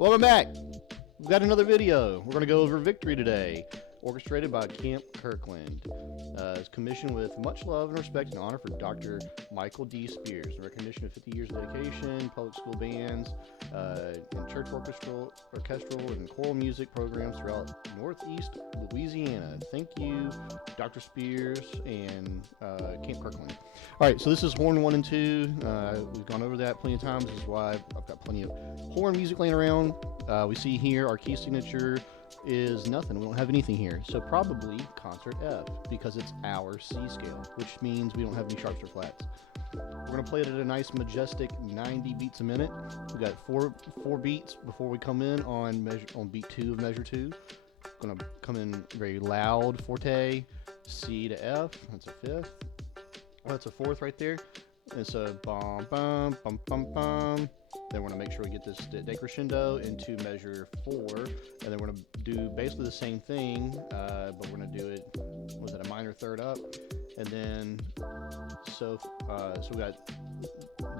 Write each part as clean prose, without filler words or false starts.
Welcome back. We've got another video. We're going to go over Victory today. Orchestrated by Camp Kirkland. It's commissioned with much love and respect and honor for Dr. Michael D. Spears, in recognition of 50 years of dedication, public school bands, and church orchestral and choral music programs throughout Northeast Louisiana. Thank you, Dr. Spears and Camp Kirkland. All right, so this is horn 1 and 2. We've gone over that plenty of times. This is why I've got plenty of horn music laying around. We see here our key signature is nothing. We don't have anything here. So probably concert F, because it's our C scale, which means we don't have any sharps or flats. We're going to play it at a nice majestic 90 beats a minute. We got four beats before we come in on beat 2 of measure 2. Going to come in very loud, forte, C to F. That's a fifth. Oh, that's a fourth right there. It's a bum bum bum bum bum. Then we're going to make sure we get this decrescendo into measure 4, and then we're going to do basically the same thing, but we're going to do it, was it a minor third up? And then, so we got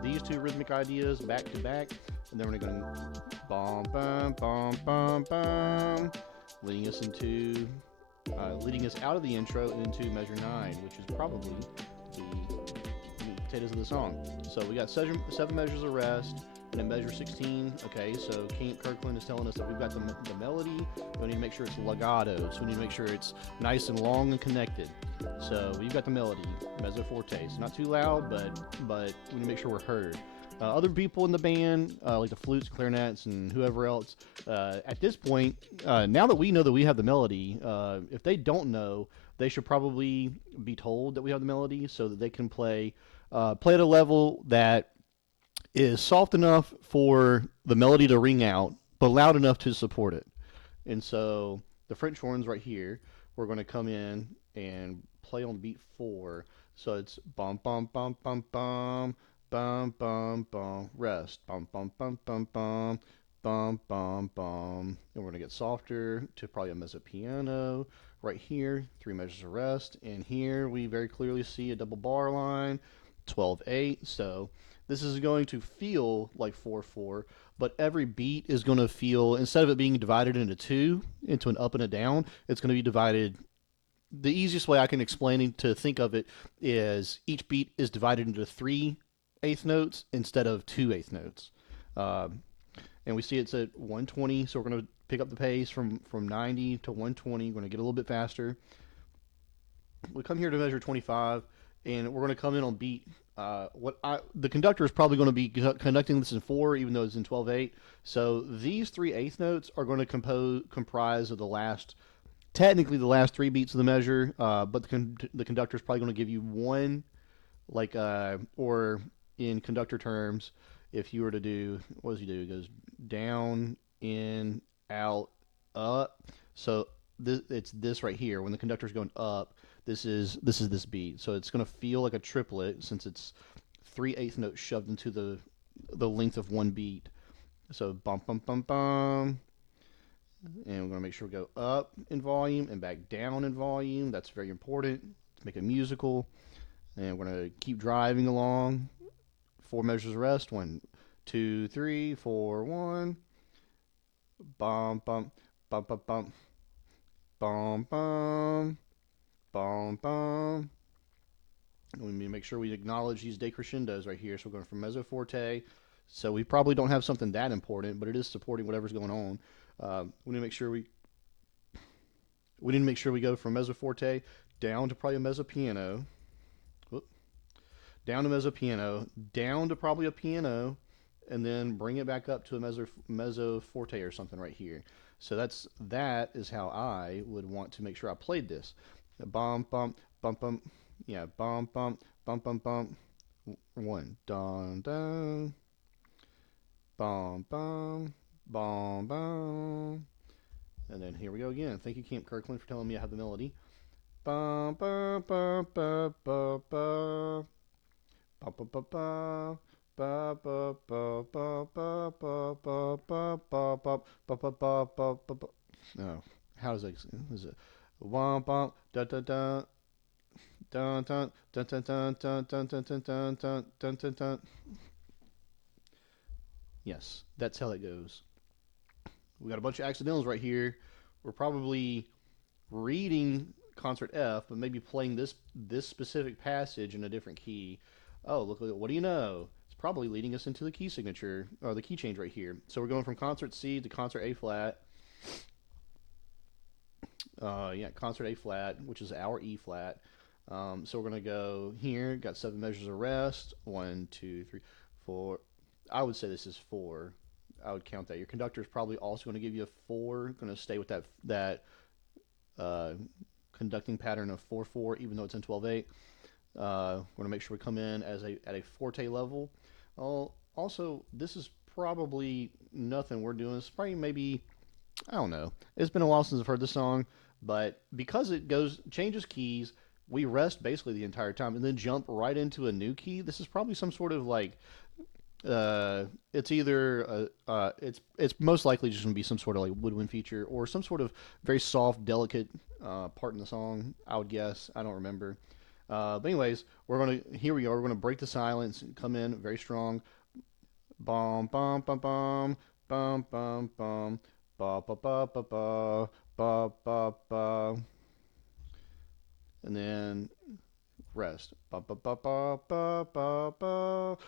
these two rhythmic ideas back to back, and then we're going to bum bum bum bum bum, leading us out of the intro into measure 9, which is probably the potatoes of the song. So we got seven measures of rest. And in measure 16, okay, so Camp Kirkland is telling us that we've got the melody. We need to make sure it's legato, so we need to make sure it's nice and long and connected. So we've got the melody, mezzo forte. It's not too loud, but we need to make sure we're heard. Other people in the band, like the flutes, clarinets, and whoever else, at this point, now that we know that we have the melody, if they don't know, they should probably be told that we have the melody so that they can play at a level that is soft enough for the melody to ring out, but loud enough to support it. And so the French horns right here, we're going to come in and play on beat 4. So it's bum bum bum bum bum bum bum bum rest bum bum bum bum bum bum bum bum. And we're going to get softer to probably a mezzo piano right here, 3 measures of rest. And here we very clearly see a double bar line, 12/8. So this is going to feel like 4/4, but every beat is going to feel, instead of it being divided into an up and a down, it's going to be divided. The easiest way I can explain it, to think of it, is each beat is divided into 3/8 notes instead of 2/8 notes. And we see it's at 120, so we're going to pick up the pace from 90 to 120. We're going to get a little bit faster. We come here to measure 25, and we're going to come in on beat. The conductor is probably going to be conducting this in 4, even though it's in 12/8. So these 3/8 notes are going to comprise of technically the last 3 beats of the measure. But the conductor is probably going to give you one, or in conductor terms, if you were to do, what does he do? He goes down, in, out, up. So it's this right here. When the conductor is going up, this is this beat. So it's going to feel like a triplet, since it's 3/8 notes shoved into the length of one beat. So bum bum bum bum. And we're going to make sure we go up in volume and back down in volume. That's very important to make it musical. And we're going to keep driving along. 4 measures of rest. 1, 2, 3, 4, 1. Bum bum bum bum bum bum bum. Bum, bum. We need to make sure we acknowledge these decrescendos right here. So we're going from mezzo forte. So we probably don't have something that important, but it is supporting whatever's going on. We need to make sure we go from mezzo forte down to probably a mezzo piano. Whoop. Down to mezzo piano, down to probably a piano, and then bring it back up to a mezzo forte or something right here. So that is how I would want to make sure I played this. Bum bum bum bum, yeah, bum bum bum bum bum. 1 dun dun, bum bum bum bum, and then here we go again. Thank you, Camp Kirkland, for telling me I have the melody. Bum bum bum bum bum bum, bum bum bum bum. No, how does that? Is it? Womp womp dun dun dun dun dun dun dun dun dun dun dun dun dun dun dun dun dun. Yes, that's how it goes. We got a bunch of accidentals right here. We're probably reading concert F, but maybe playing this specific passage in a different key. Oh, look, what do you know? It's probably leading us into the key signature, or the key change right here. So we're going from concert C to concert A flat. Yeah, concert A flat, which is our E flat. So we're going to go here, got 7 measures of rest. 1, 2, 3, 4. I would say this is 4. I would count that. Your conductor is probably also going to give you a 4. Going to stay with that conducting pattern of 4/4, even though it's in 12/8. We're going to make sure we come in at a forte level. Also, this is probably nothing we're doing. It's probably maybe, I don't know. It's been a while since I've heard this song, but because it changes keys, we rest basically the entire time and then jump right into a new key. This is probably some sort of like, it's either it's most likely just gonna be some sort of like woodwind feature or some sort of very soft, delicate part in the song. I would guess. I don't remember. But anyways, here we are. We're gonna break the silence and come in very strong. Bum bum bum bum bum bum bum ba ba ba ba ba ba ba ba, and then rest. Ba ba ba ba ba ba ba.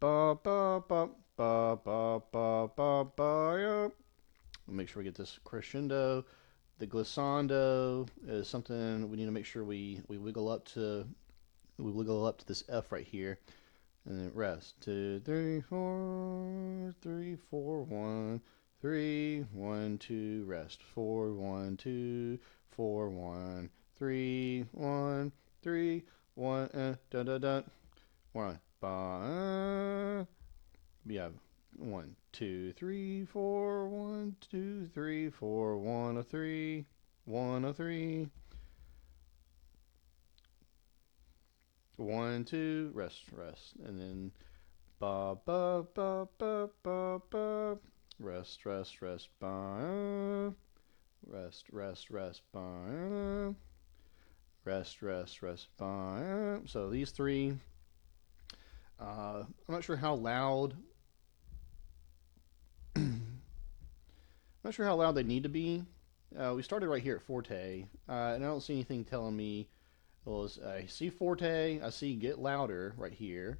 Ba ba ba ba ba ba ba ba. Yep. Make sure we get this crescendo. The glissando is something we need to make sure we wiggle up to. We wiggle up to this F right here, and then rest. 2, 3, 4, 3, 4, 1, 3, 1, 2. Rest. 4, 1, 2, 4, 1, 3, 1, 3, 1. Da da da. 1. Yeah, 1, 2, 3, 4, 1, 2, 3, 4, 1, a 3, 1, a 3, 1, 2, rest, and then ba ba ba ba ba ba, rest, ba, rest, ba, rest, ba. So these 3. I'm not sure how loud. I'm not sure how loud they need to be. We started right here at forte, and I don't see anything telling me. Well, I see forte, I see get louder right here,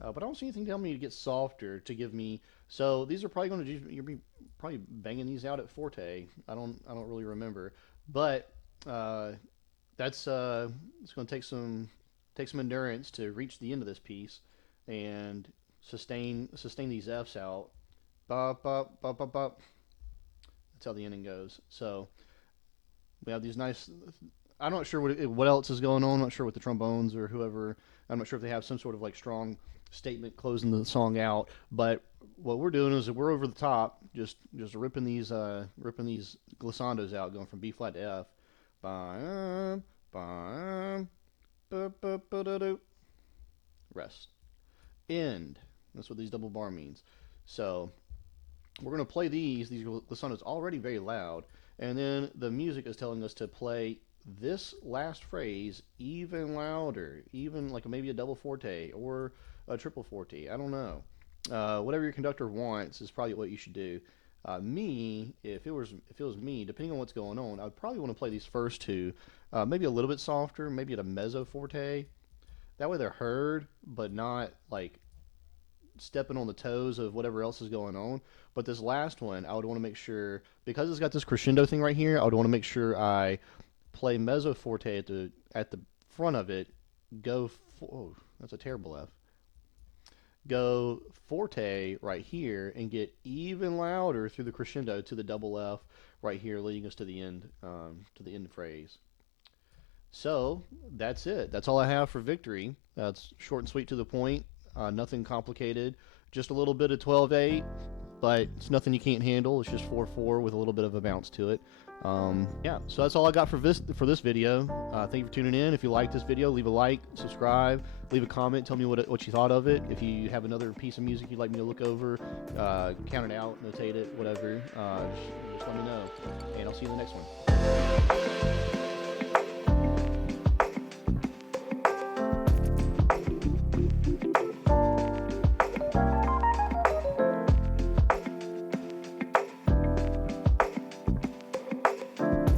but I don't see anything telling me to get softer to give me. So these are probably going to you'll be probably banging these out at forte. I don't really remember, but it's going to take some endurance to reach the end of this piece and sustain these Fs out. Bop, bop, bop, bop, bop. That's how the ending goes. So we have these nice. I'm not sure what else is going on. I'm not sure with the trombones or whoever. I'm not sure if they have some sort of like strong statement closing the song out. But what we're doing is we're over the top, just ripping these glissandos out, going from B flat to F. Bam, bam, ba ba ba da do. Rest. End. That's what these double bar means. So we're going to play these glissandos already very loud, and then the music is telling us to play this last phrase even louder, even like maybe a double forte or a triple forte. I don't know. Whatever your conductor wants is probably what you should do. If it was me, depending on what's going on, I'd probably want to play these first 2, maybe a little bit softer, maybe at a mezzo forte. That way they're heard, but not like stepping on the toes of whatever else is going on. But this last one, I would want to make sure, because it's got this crescendo thing right here, I would want to make sure I play mezzo forte at the front of it. Oh, that's a terrible F. Go forte right here and get even louder through the crescendo to the double F right here, leading us to the end phrase. So that's it. That's all I have for Victory. It's short and sweet to the point. Nothing complicated. Just a little bit of 12/8, but it's nothing you can't handle. It's just 4/4 with a little bit of a bounce to it. Yeah, so that's all I got for this video. Thank you for tuning in. If you like this video, leave a like, subscribe, leave a comment, tell me what you thought of it. If you have another piece of music you'd like me to look over, count it out, notate it, whatever, just let me know. And I'll see you in the next one.